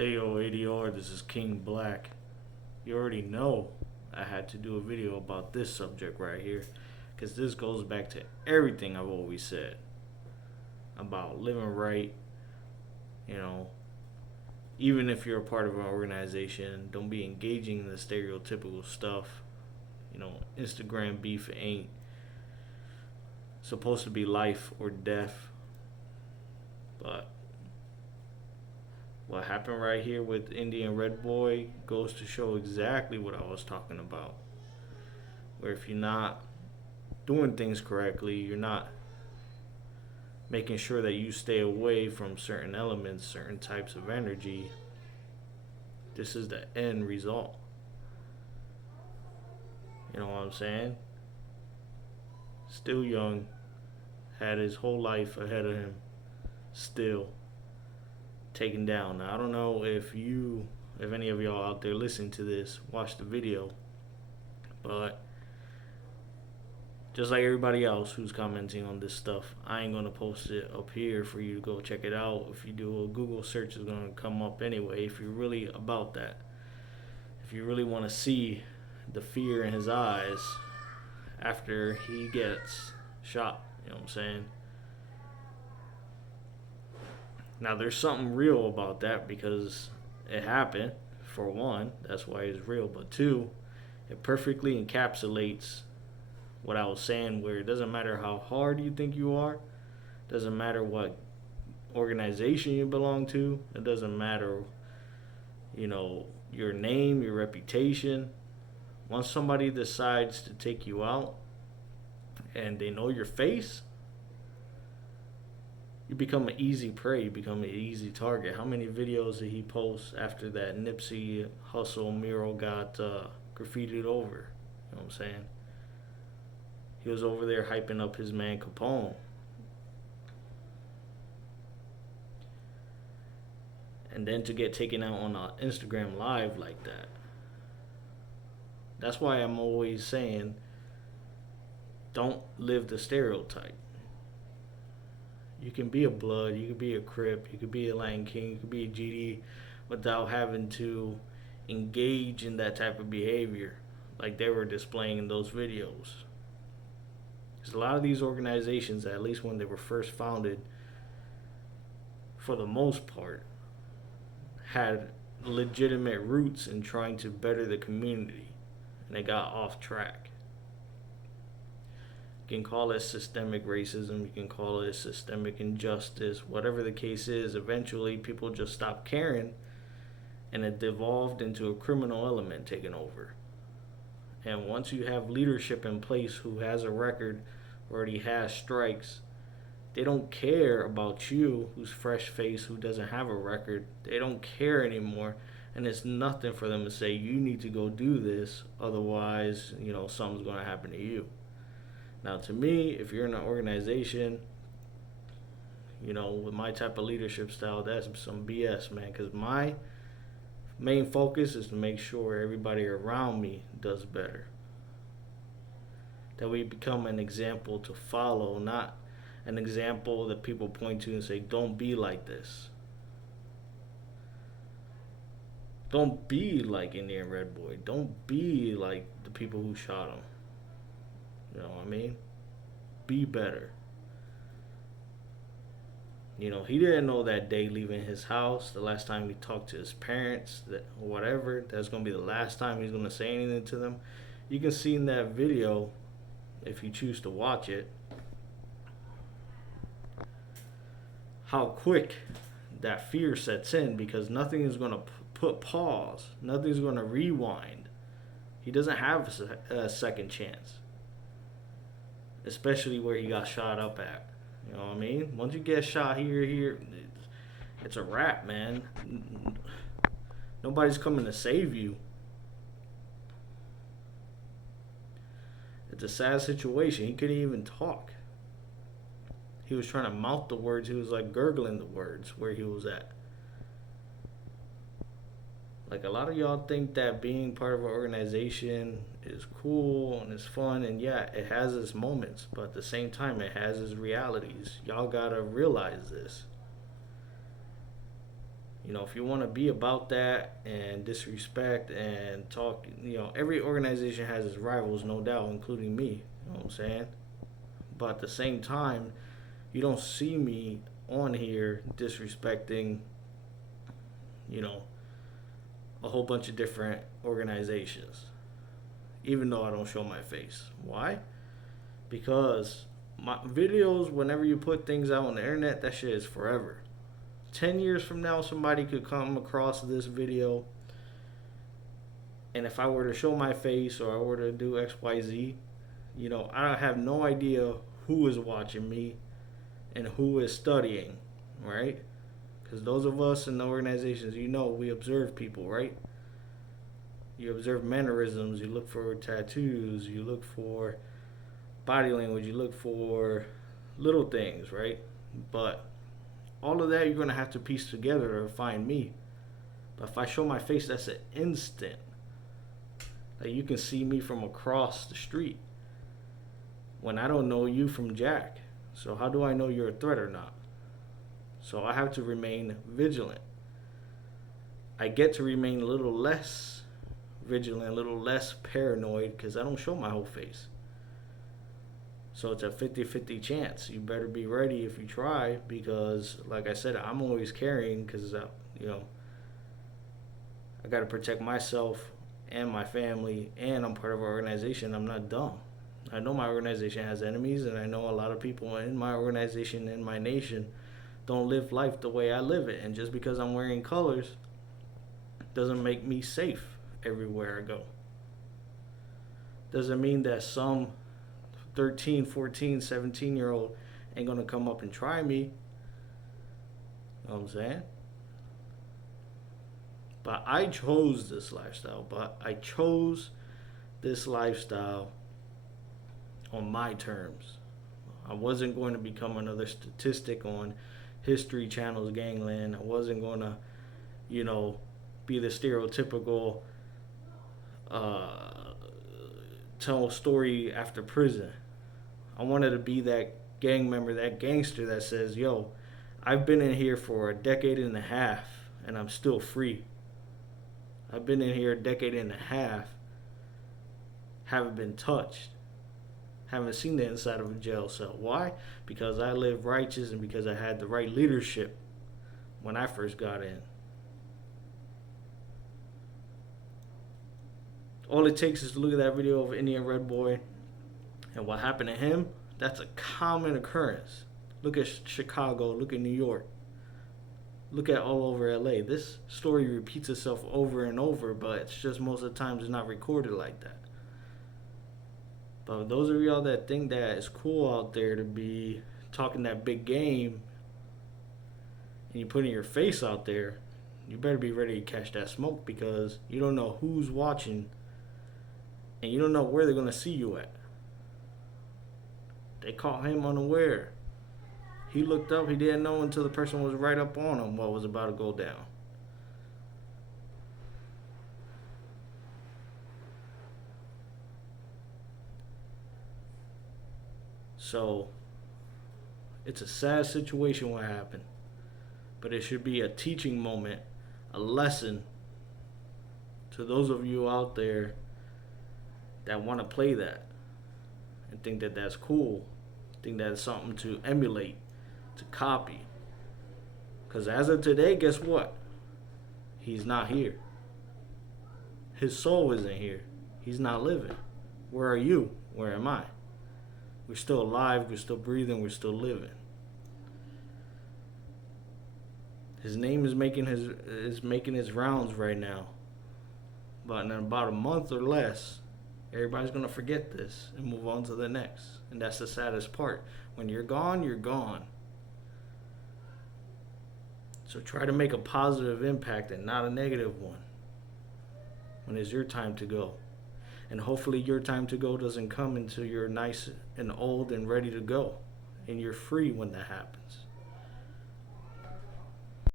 Hey yo, ADR, this is King Black. You already know I had to do a video about this subject right here because this goes back to everything I've always said about living right. You know, even if you're a part of an organization, don't be engaging in the stereotypical stuff. Instagram beef ain't supposed to be life or death, but what happened right here with Indian Red Boy goes to show exactly what I was talking about. Where if you're not doing things correctly, you're not making sure that you stay away from certain elements, certain types of energy, this is the end result. You know what I'm saying? Still young, had his whole life ahead of him, still taken down. Now, I don't know if any of y'all out there listening to this, watch the video, but just like everybody else who's commenting on this stuff, I ain't gonna post it up here for you to go check it out. If you do a Google search, it's gonna come up anyway. If you're really about that, if you really want to see the fear in his eyes after he gets shot, you know what I'm saying? Now, there's something real about that because it happened, for one. That's why it's real. But two, it perfectly encapsulates what I was saying, where it doesn't matter how hard you think you are, doesn't matter what organization you belong to, it doesn't matter, your name, your reputation. Once somebody decides to take you out and they know your face, you become an easy prey, you become an easy target. How many videos did he post after that Nipsey Hussle mural got graffitied over? You know what I'm saying? He was over there hyping up his man Capone. And then to get taken out on an Instagram live like that. That's why I'm always saying, don't live the stereotype. You can be a Blood, you can be a Crip, you could be a Latin King, you could be a GD without having to engage in that type of behavior like they were displaying in those videos. Because a lot of these organizations, at least when they were first founded, for the most part, had legitimate roots in trying to better the community, and they got off track. You can call it systemic racism, you can call it systemic injustice, whatever the case is. Eventually people just stopped caring and it devolved into a criminal element taking over. And once you have leadership in place who has a record, already has strikes, they don't care about you, who's fresh faced, who doesn't have a record. They don't care anymore. And it's nothing for them to say, you need to go do this, otherwise, something's going to happen to you. Now, to me, if you're in an organization, with my type of leadership style, that's some BS, man. Because my main focus is to make sure everybody around me does better. That we become an example to follow, not an example that people point to and say, don't be like this. Don't be like Indian Red Boy. Don't be like the people who shot him. You know what I mean? Be better. He didn't know that day leaving his house, the last time he talked to his parents, that whatever, that's going to be the last time he's going to say anything to them. You can see in that video, if you choose to watch it, how quick that fear sets in, because nothing is going to put pause. Nothing's going to rewind. He doesn't have a second chance. Especially where he got shot up at. You know what I mean? Once you get shot here, it's a wrap, man. Nobody's coming to save you. It's a sad situation. He couldn't even talk. He was trying to mouth the words. He was like gurgling the words where he was at. Like, a lot of y'all think that being part of an organization is cool and it's fun, and yeah, it has its moments, but at the same time, it has its realities. Y'all gotta realize this. If you want to be about that and disrespect and talk, every organization has its rivals, no doubt, including me. You know what I'm saying? But at the same time, you don't see me on here disrespecting, you know, a whole bunch of different organizations, even though I don't show my face. Why? Because my videos, whenever you put things out on the internet, that shit is forever. 10 years from now, somebody could come across this video, and if I were to show my face or I were to do XYZ, I have no idea who is watching me and who is studying, right? Because those of us in the organizations, we observe people, right? You observe mannerisms, you look for tattoos, you look for body language, you look for little things, right? But all of that you're going to have to piece together to find me. But if I show my face, that's an instant. Like, you can see me from across the street when I don't know you from Jack. So how do I know you're a threat or not? So I have to remain vigilant. I get to remain a little less vigilant, a little less paranoid, because I don't show my whole face. So it's a 50-50 chance. You better be ready if you try, because like I said, I'm always carrying, because I got to protect myself and my family, and I'm part of an organization. I'm not dumb. I know my organization has enemies, and I know a lot of people in my organization, in my nation, don't live life the way I live it. And just because I'm wearing colors doesn't make me safe everywhere I go. Doesn't mean that some 13, 14, 17-year-old ain't gonna come up and try me. You know what I'm saying? But I chose this lifestyle. On my terms. I wasn't going to become another statistic on History Channel's Gangland. I wasn't going to, be the stereotypical tell a story after prison. I wanted to be that gang member, that gangster that says, yo, I've been in here for a decade and a half and I'm still free. I've been in here a decade and a half, haven't been touched, haven't seen the inside of a jail cell. Why? Because I lived righteous and because I had the right leadership when I first got in. All it takes is to look at that video of Indian Red Boy and what happened to him. That's a common occurrence. Look at Chicago, look at New York, look at all over LA. This story repeats itself over and over, but it's just most of the times it's not recorded like that. But those of y'all that think that it's cool out there to be talking that big game and you putting your face out there, you better be ready to catch that smoke, because you don't know who's watching and you don't know where they're going to see you at. They caught him unaware. He looked up, he didn't know until the person was right up on him what was about to go down. So, it's a sad situation what happened. But it should be a teaching moment, a lesson to those of you out there that want to play that and think that that's cool, think that's something to emulate, to copy. Because as of today, guess what? He's not here. His soul isn't here. He's not living. Where are you? Where am I? We're still alive, we're still breathing, we're still living. His name is making his rounds right now. But in about a month or less, everybody's gonna forget this and move on to the next. And that's the saddest part. When you're gone, you're gone. So try to make a positive impact and not a negative one when it's your time to go. And hopefully your time to go doesn't come until you're nice and old and ready to go. And you're free when that happens.